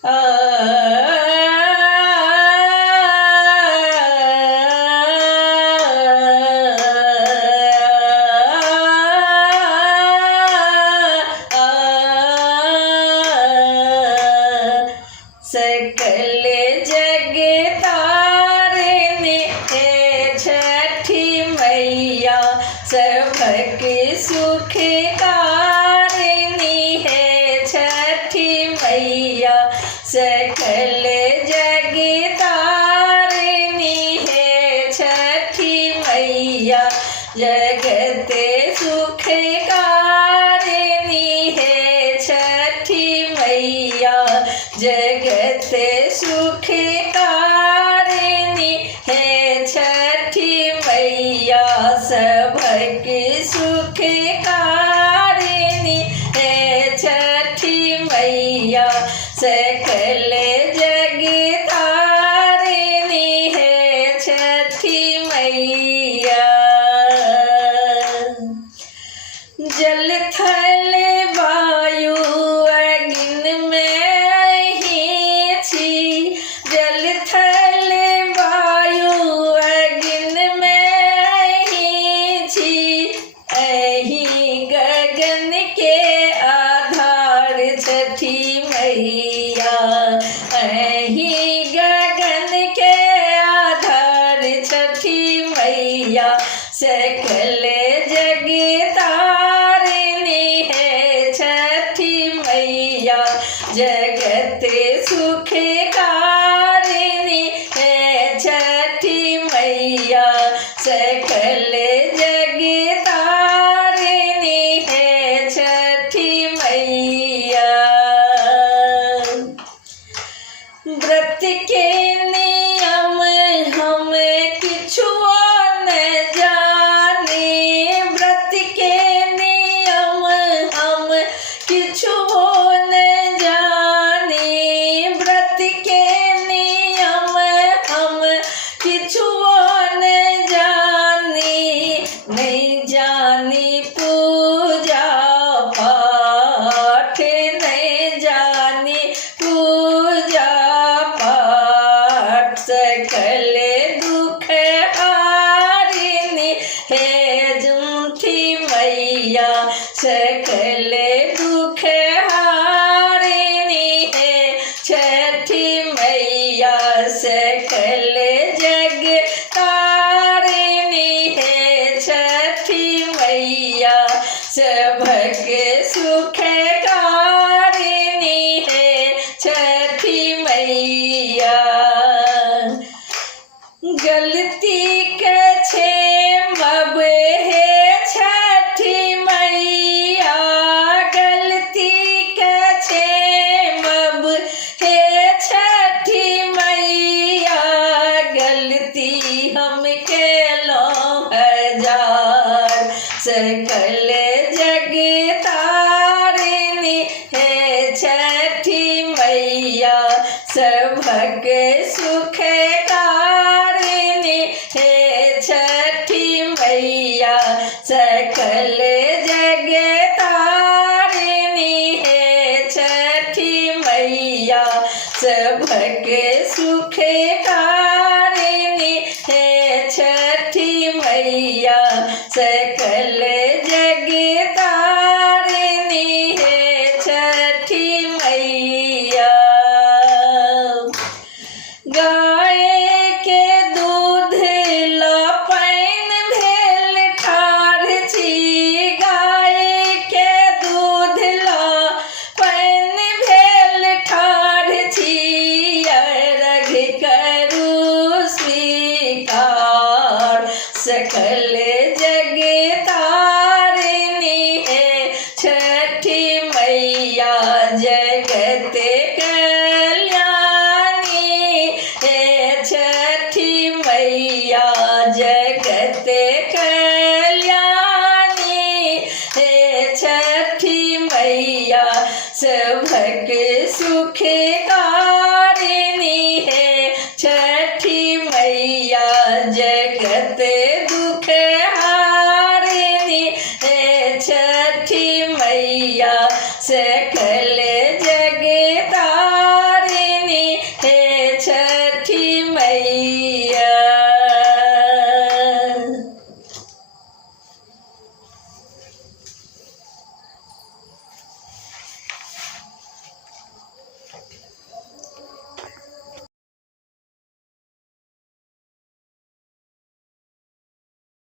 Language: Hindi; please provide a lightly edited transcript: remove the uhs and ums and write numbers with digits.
सकल जग तारने है छठी मैया, सबक सुख कारनी है छठी मैया। सकल जग तारनी है छठी मैया, जगत सुख कारनी है छठी मैया। जगत सुख कारनी है छठी मैया, सबक सुख कारनी है छठी मैया। सकल जग तारनी है छठी मैया। जल थल वायु अग्नि में ही छी, जल थल वायु अग्नि में ही छी। अही गगन के आधार छठी मैया, अही गगन के आधार छठी मैया। सकल जग तारनी है छठी मैया, जगत सुख कारनी है छठी मैया। सकल जग तारनी है छठी मैया। व्रत के नियम हम किछुओ न जाने, व्रत के नियम हम किछुओ न जाने। व्रत के नियम हम किछुओ न जाने, नहीं जानी पूजा पाठ, नहीं जानी पूजा पाठ। सकल दुख हारिनी है झूठी मैया, सकल दुख हारिनी है छठी मैया। सकल जग तारनी है छठी मैया, सबक सुख कारनी है छठी मैया। गलती कछे मब है छठी मैया, गलती कछे मब है छठी मैया। गलती हम केलो हजार, सकल जग तारनी है छठी मैया। सबक सुख कारनी है छठी मैया। सकल जग तारनी है छठी मैया, सबक सुख कारनी है छठी मैया। सकल जग तारनी है छठी मैया। गाय के दूध ला पैन भेल ठाढ़ छी, गाय के दूध ला पैन भेल ठाढ़ छी। अर्घ करू स्वीकार, सकल जग तारनी है छठी मैया। जगत कल्याणी है छठी मैया, जगत कल्याणी है छठी मैया। सबक सुख कारनी है छठी मैया, जगत दुख हारनी है छठी मैया। सकल